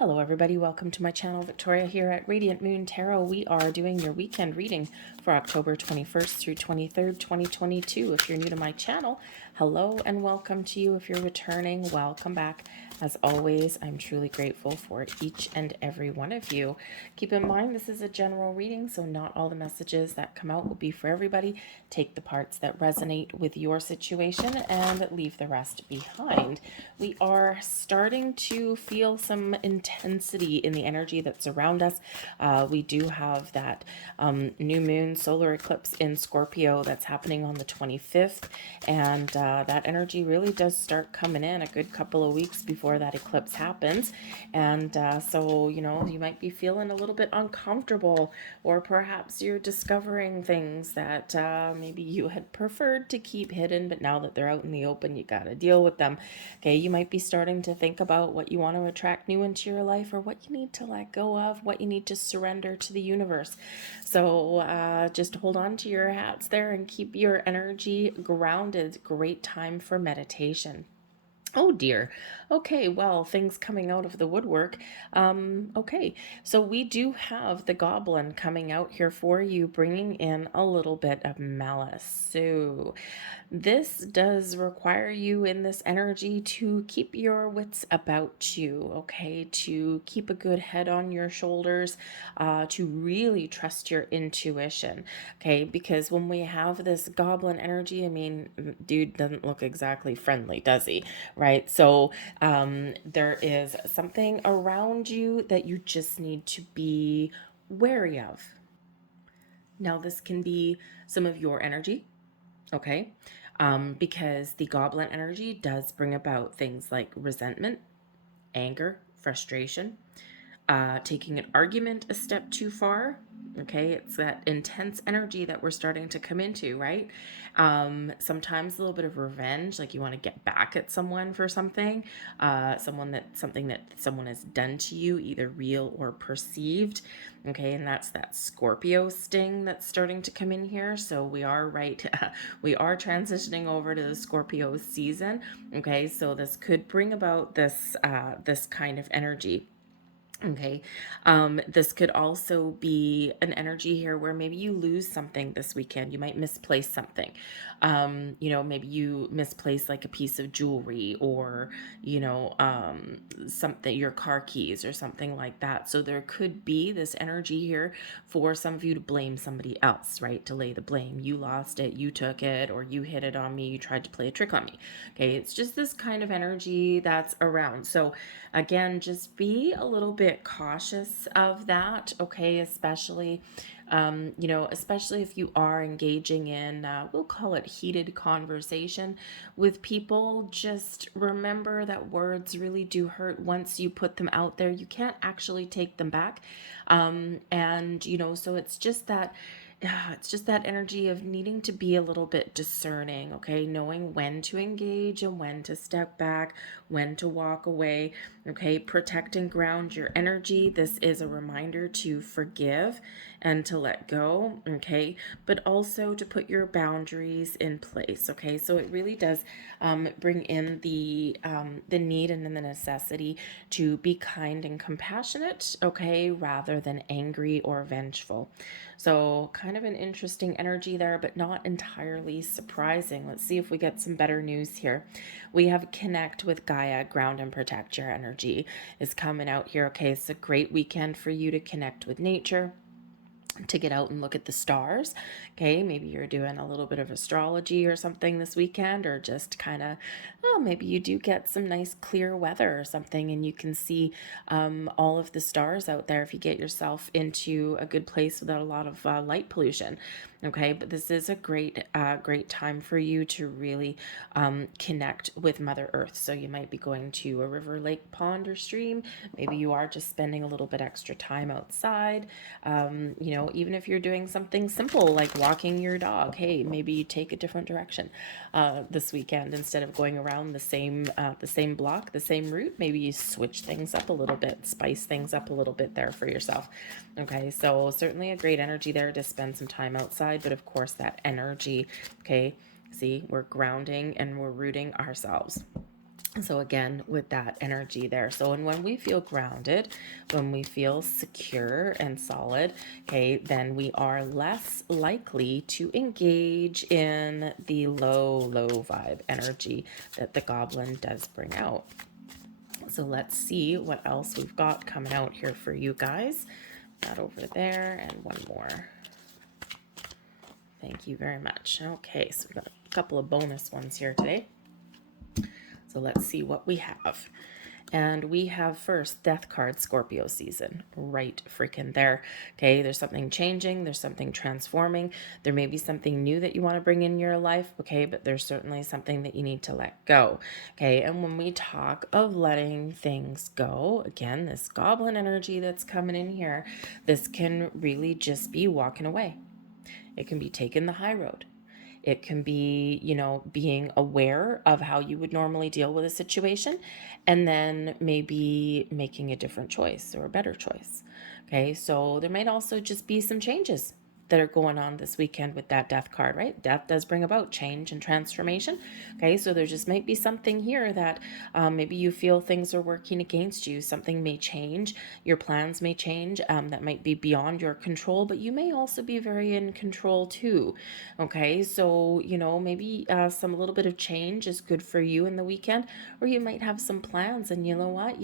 Hello everybody, welcome to my channel. Victoria here at Radiant Moon Tarot. We are doing your weekend reading for October 21st through 23rd, 2022. If you're new to my channel, hello and welcome to you. If you're returning, welcome back. As always, I'm truly grateful for each and every one of you. Keep in mind, this is a general reading, so not all the messages that come out will be for everybody. Take the parts that resonate with your situation and leave the rest behind. We are starting to feel some intensity in the energy that's around us. We do have that new moon solar eclipse in Scorpio that's happening on the 25th, and that energy really does start coming in a good couple of weeks before that eclipse happens. And so, you know, you might be feeling a little bit uncomfortable, or perhaps you're discovering things that maybe you had preferred to keep hidden, but now that they're out in the open, you got to deal with them. Okay, you might be starting to think about what you want to attract new into your life, or what you need to let go of, what you need to surrender to the universe. So just hold on to your hats there and keep your energy grounded. Great time for meditation. Oh dear. Okay, well, things coming out of the woodwork. Okay, so we do have the goblin coming out here for you, bringing in a little bit of malice. So this does require you in this energy to keep your wits about you, okay? To keep a good head on your shoulders, to really trust your intuition, okay? Because when we have this goblin energy, I mean, dude doesn't look exactly friendly, does he? Right? So there is something around you that you just need to be wary of. Now, this can be some of your energy, okay? Because the goblin energy does bring about things like resentment, anger, frustration, taking an argument a step too far. Okay, it's that intense energy that we're starting to come into, right? Sometimes a little bit of revenge, like you want to get back at someone for something, something that someone has done to you, either real or perceived. Okay, and that's that Scorpio sting that's starting to come in here. So we are we are transitioning over to the Scorpio season. Okay, so this could bring about this kind of energy. Okay. This could also be an energy here where maybe you lose something this weekend. You might misplace something. You know, maybe you misplace like a piece of jewelry, or, you know, something, your car keys or something like that. So there could be this energy here for some of you to blame somebody else, right? To lay the blame. You lost it, you took it, or you hit it on me, you tried to play a trick on me. Okay. It's just this kind of energy that's around. So again, just be a little bit cautious of that, okay? Especially, you know, especially if you are engaging in, we'll call it heated conversation with people. Just remember that words really do hurt once you put them out there. You can't actually take them back. And, you know, so it's just that energy of needing to be a little bit discerning, okay? Knowing when to engage and when to step back, when to walk away, okay? Protect and ground your energy. This is a reminder to forgive and to let go, okay? But also to put your boundaries in place, okay? So it really does bring in the need and then the necessity to be kind and compassionate, okay? Rather than angry or vengeful. So kind of an interesting energy there, but not entirely surprising. Let's see if we get some better news here. We have connect with Gaia, ground and protect your energy is coming out here. Okay, it's a great weekend for you to connect with nature, to get out and look at the stars. Okay, maybe you're doing a little bit of astrology or something this weekend, or just kind of, oh, maybe you do get some nice clear weather or something, and you can see all of the stars out there if you get yourself into a good place without a lot of light pollution. Okay, but this is a great time for you to really connect with Mother Earth. So you might be going to a river, lake, pond, or stream. Maybe you are just spending a little bit extra time outside. You know, even if you're doing something simple like walking your dog, hey, maybe you take a different direction this weekend. Instead of going around the same block, the same route, maybe you switch things up a little bit, spice things up a little bit there for yourself. Okay, so certainly a great energy there to spend some time outside, but of course that energy, okay, see, we're grounding and we're rooting ourselves. So again, with that energy there. So, and when we feel grounded, when we feel secure and solid, okay, then we are less likely to engage in the low vibe energy that the goblin does bring out. So let's see what else we've got coming out here for you guys. That over there, and one more. Thank you very much. Okay, so we've got a couple of bonus ones here today. So let's see what we have. And we have first Death card, Scorpio season, right freaking there. Okay, there's something changing, there's something transforming. There may be something new that you want to bring in your life, okay, but there's certainly something that you need to let go. Okay, and when we talk of letting things go, again, this goblin energy that's coming in here, this can really just be walking away. It can be taking the high road. It can be, being aware of how you would normally deal with a situation and then maybe making a different choice or a better choice. Okay, so there might also just be some changes that are going on this weekend with that death card, right? Death does bring about change and transformation. Okay, so there just might be something here that maybe you feel things are working against you. Something may change. Your plans may change. That might be beyond your control, but you may also be very in control too. Okay, so, maybe some little bit of change is good for you in the weekend, or you might have some plans and you know what?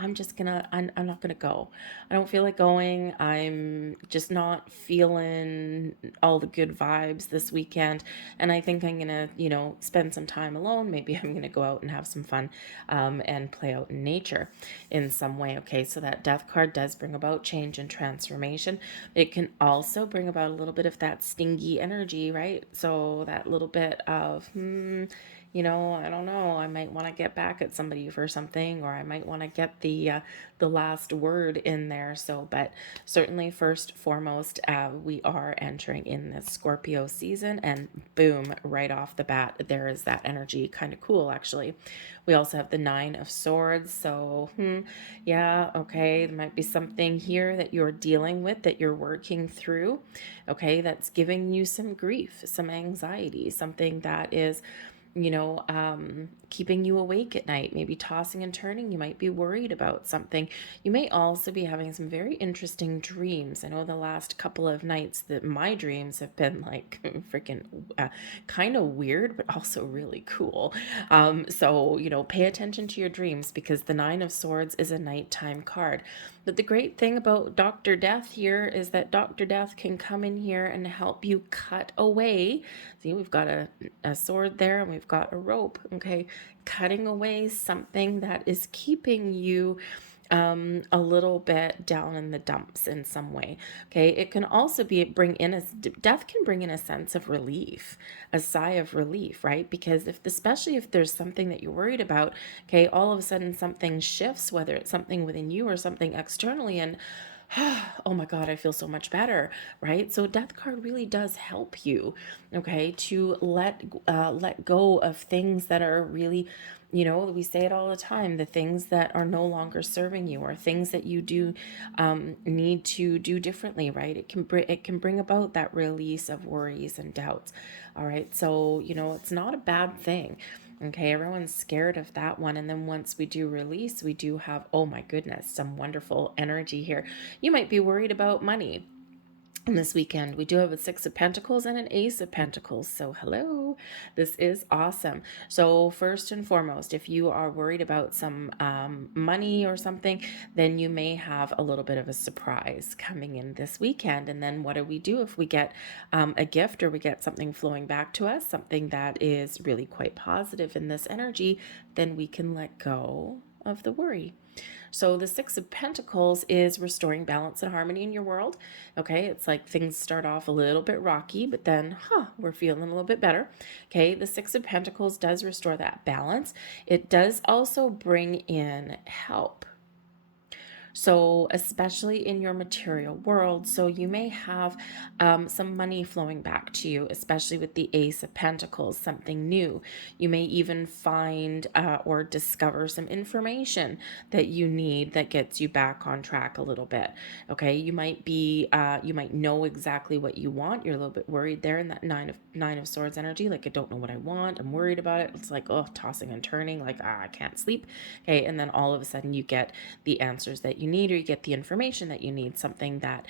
I'm not gonna go. I don't feel like going. I'm just not feeling all the good vibes this weekend. And I think I'm gonna, spend some time alone. Maybe I'm gonna go out and have some fun and play out in nature in some way. Okay, so that death card does bring about change and transformation. It can also bring about a little bit of that stingy energy, right? So that little bit of, I don't know, I might want to get back at somebody for something, or I might want to get the last word in there. So, but certainly first foremost, we are entering in this Scorpio season, and boom, right off the bat, there is that energy. Kind of cool, actually. We also have the Nine of Swords. So, yeah, okay, there might be something here that you're dealing with, that you're working through, okay, that's giving you some grief, some anxiety, something that is keeping you awake at night, maybe tossing and turning. You might be worried about something. You may also be having some very interesting dreams. I know the last couple of nights that my dreams have been like freaking kind of weird, but also really cool. So, pay attention to your dreams, because the Nine of Swords is a nighttime card. But the great thing about Dr. Death here is that Dr. Death can come in here and help you cut away. See, we've got a sword there and we've got a rope, okay? Cutting away something that is keeping you a little bit down in the dumps in some way. Okay, it can also be death can bring in a sense of relief, a sigh of relief, right? Because especially if there's something that you're worried about, okay, all of a sudden something shifts, whether it's something within you or something externally, and oh my God, I feel so much better, right? So death card really does help you, okay, to let go of things that are really, we say it all the time, the things that are no longer serving you, or things that you do need to do differently, right? It can bring about that release of worries and doubts. All right, so it's not a bad thing. Okay, everyone's scared of that one. And then once we do release, we do have, oh my goodness, some wonderful energy here. You might be worried about money. And this weekend, we do have a Six of Pentacles and an Ace of Pentacles. So hello, this is awesome. So first and foremost, if you are worried about some money or something, then you may have a little bit of a surprise coming in this weekend. And then what do we do if we get a gift, or we get something flowing back to us, something that is really quite positive in this energy? Then we can let go of the worry. So the Six of Pentacles is restoring balance and harmony in your world. Okay, it's like things start off a little bit rocky, but then, we're feeling a little bit better. Okay, the Six of Pentacles does restore that balance. It does also bring in help. So especially in your material world, so you may have some money flowing back to you, especially with the Ace of Pentacles, something new. You may even find or discover some information that you need that gets you back on track a little bit. Okay, you might know exactly what you want. You're a little bit worried there in that nine of swords energy, like I don't know what I want, I'm worried about it. It's like, oh, tossing and turning, like I can't sleep. Okay, and then all of a sudden you get the answers that you need, or you get the information that you need, something that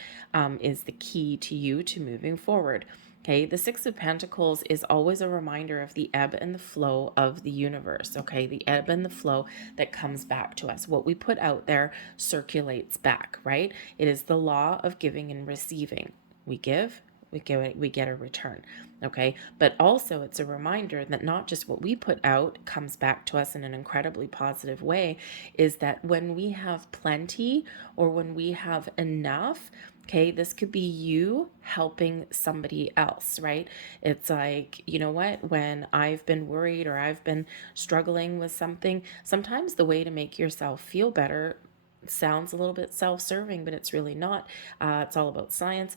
is the key to you to moving forward. Okay, the Six of Pentacles is always a reminder of the ebb and the flow of the universe. Okay, the ebb and the flow that comes back to us. What we put out there circulates back, right? It is the law of giving and receiving. We give, we get a return. Okay, but also it's a reminder that not just what we put out comes back to us in an incredibly positive way, is that when we have plenty or when we have enough, okay, this could be you helping somebody else, right? It's like, you know what, when I've been worried or I've been struggling with something, sometimes the way to make yourself feel better sounds a little bit self-serving, but it's really not. It's all about science.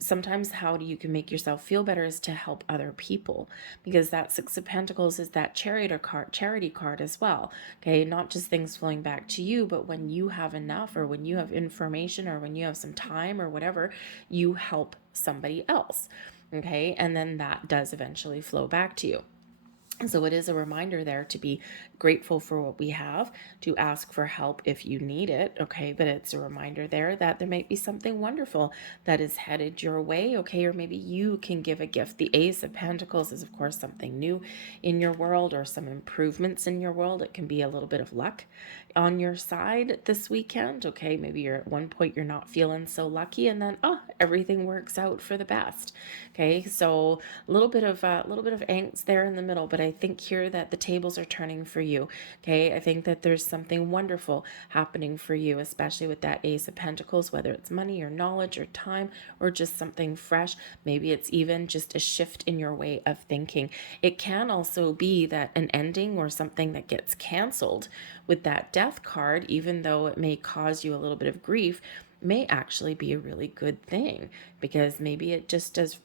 Sometimes how you can make yourself feel better is to help other people, because that Six of Pentacles is that charity card as well. Okay, not just things flowing back to you, but when you have enough, or when you have information, or when you have some time or whatever, you help somebody else. Okay, and then that does eventually flow back to you. So it is a reminder there to be grateful for what we have, to ask for help if you need it, okay? But it's a reminder there that there might be something wonderful that is headed your way, okay? Or maybe you can give a gift. The Ace of Pentacles is, of course, something new in your world or some improvements in your world. It can be a little bit of luck on your side this weekend, okay? Maybe you're at one point you're not feeling so lucky, and then everything works out for the best, okay? So a little bit of angst there in the middle, but I think here that the tables are turning for you. Okay, I think that there's something wonderful happening for you, especially with that Ace of Pentacles, whether it's money or knowledge or time or just something fresh. Maybe it's even just a shift in your way of thinking. It can also be that an ending or something that gets canceled with that Death card, even though it may cause you a little bit of grief, may actually be a really good thing, because maybe it just does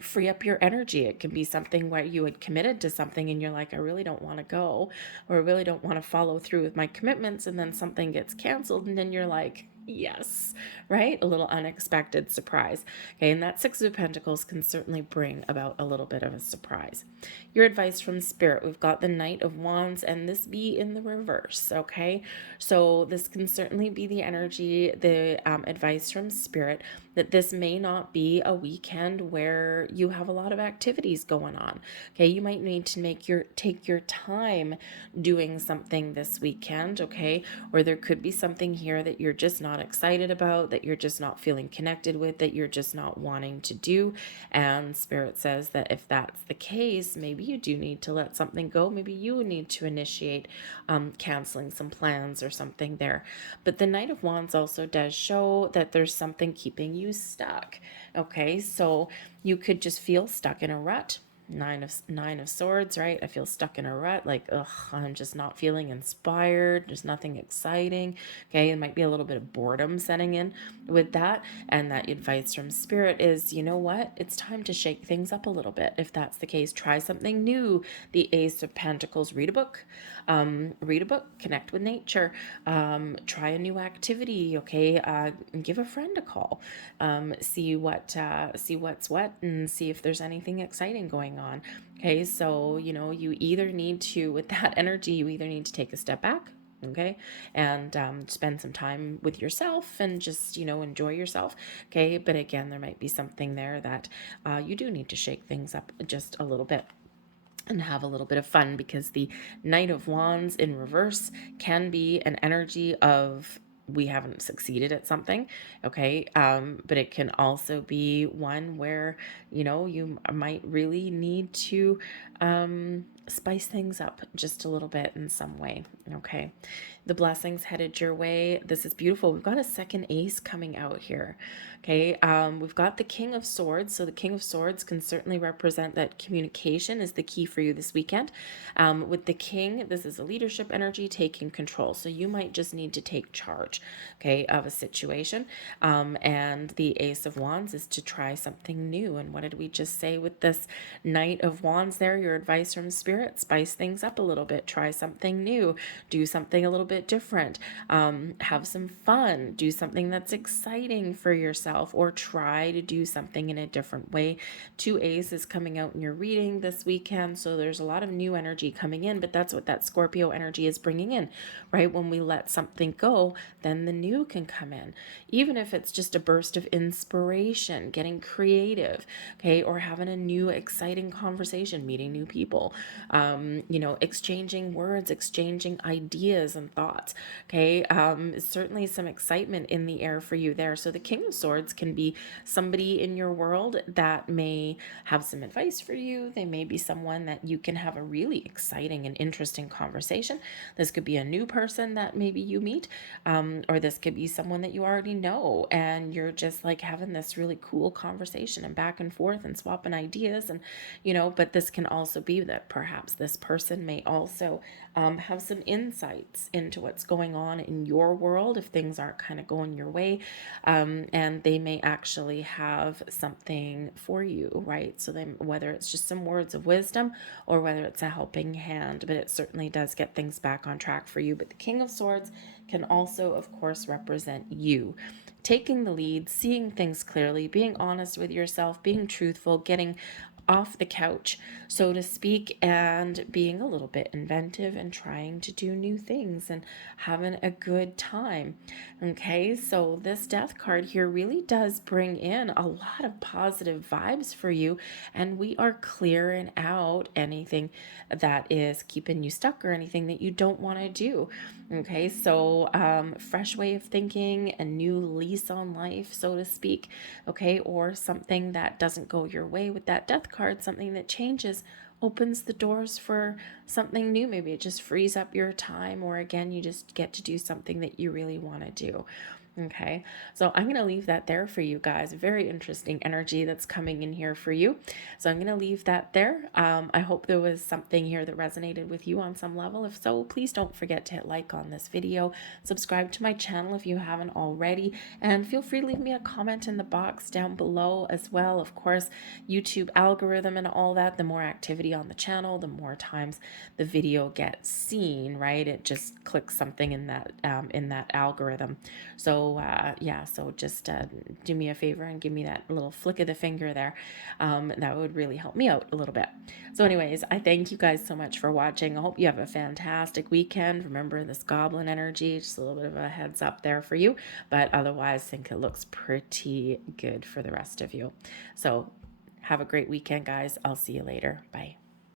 free up your energy. It can be something where you had committed to something and you're like, I really don't want to go, or I really don't want to follow through with my commitments, and then something gets canceled and then you're like, yes, right? A little unexpected surprise. Okay, and that Six of Pentacles can certainly bring about a little bit of a surprise. Your advice from Spirit, we've got the Knight of Wands, and this be in the reverse, okay? So this can certainly be the energy, the advice from Spirit, that this may not be a weekend where you have a lot of activities going on. Okay, you might need to take your time doing something this weekend, okay? Or there could be something here that you're just not excited about, that you're just not feeling connected with, that you're just not wanting to do. And Spirit says that if that's the case, maybe you do need to let something go. Maybe you need to initiate canceling some plans or something there. But the Knight of Wands also does show that there's something keeping you stuck. Okay, so you could just feel stuck in a rut. Nine of Swords, right? I feel stuck in a rut, like, I'm just not feeling inspired. There's nothing exciting. Okay, it might be a little bit of boredom setting in with that. And that advice from Spirit is, you know what? It's time to shake things up a little bit. If that's the case, try something new. The Ace of Pentacles, read a book. Connect with nature, try a new activity, okay? Give a friend a call, see what's what, and see if there's anything exciting going on. Okay, so you either need to, with that energy, you either need to take a step back, okay, and spend some time with yourself and just enjoy yourself. Okay, but again, there might be something there that you do need to shake things up just a little bit and have a little bit of fun, because the Knight of Wands in reverse can be an energy of we haven't succeeded at something. Okay. But it can also be one where, you might really need to spice things up just a little bit in some way. Okay. The blessings headed your way. This is beautiful. We've got a second ace coming out here. Okay. We've got the King of Swords. So the King of Swords can certainly represent that communication is the key for you this weekend. With the King, this is a leadership energy, taking control. So you might just need to take charge, okay, of a situation. And the Ace of Wands is to try something new. And what did we just say with this Knight of Wands there? Your advice from Spirit: spice things up a little bit, try something new, do something a little bit different, have some fun, do something that's exciting for yourself, or try to do something in a different way. Two aces coming out in your reading this weekend, so there's a lot of new energy coming in, but that's what that Scorpio energy is bringing in, right? When we let something go, then the new can come in, even if it's just a burst of inspiration, getting creative, okay, or having a new exciting conversation, meeting new people, exchanging words, exchanging ideas and thoughts, okay. Certainly some excitement in the air for you there. So the King of Swords can be somebody in your world that may have some advice for you. They may be someone that you can have a really exciting and interesting conversation. This could be a new person that maybe you meet, or this could be someone that you already know, and you're just like having this really cool conversation and back and forth and swapping ideas. And but this can also be that perhaps this person may also have some insights into what's going on in your world if things aren't kind of going your way, and they may actually have something for you, right? So then, whether it's just some words of wisdom or whether it's a helping hand, but it certainly does get things back on track for you. But the King of Swords can also, of course, represent you taking the lead, seeing things clearly, being honest with yourself, being truthful, getting off the couch, so to speak, and being a little bit inventive and trying to do new things and having a good time. Okay, so this Death card here really does bring in a lot of positive vibes for you, and we are clearing out anything that is keeping you stuck or anything that you don't want to do. Okay, so fresh way of thinking, a new lease on life, so to speak. Okay, or something that doesn't go your way with that Death card, something that changes, opens the doors for something new. Maybe it just frees up your time, or again, you just get to do something that you really want to do. Okay, so I'm going to leave that there for you guys. Very interesting energy that's coming in here for you. So I'm going to leave that there. I hope there was something here that resonated with you on some level. If so, please don't forget to hit like on this video, subscribe to my channel if you haven't already, and feel free to leave me a comment in the box down below as well. Of course, YouTube algorithm and all that, the more activity on the channel, the more times the video gets seen, right? It just clicks something in that algorithm. So so just do me a favor and give me that little flick of the finger there. That would really help me out a little bit. So anyways, I thank you guys so much for watching. I hope you have a fantastic weekend. Remember this goblin energy, just a little bit of a heads up there for you, but otherwise I think it looks pretty good for the rest of you. So have a great weekend, guys. I'll see you later. Bye.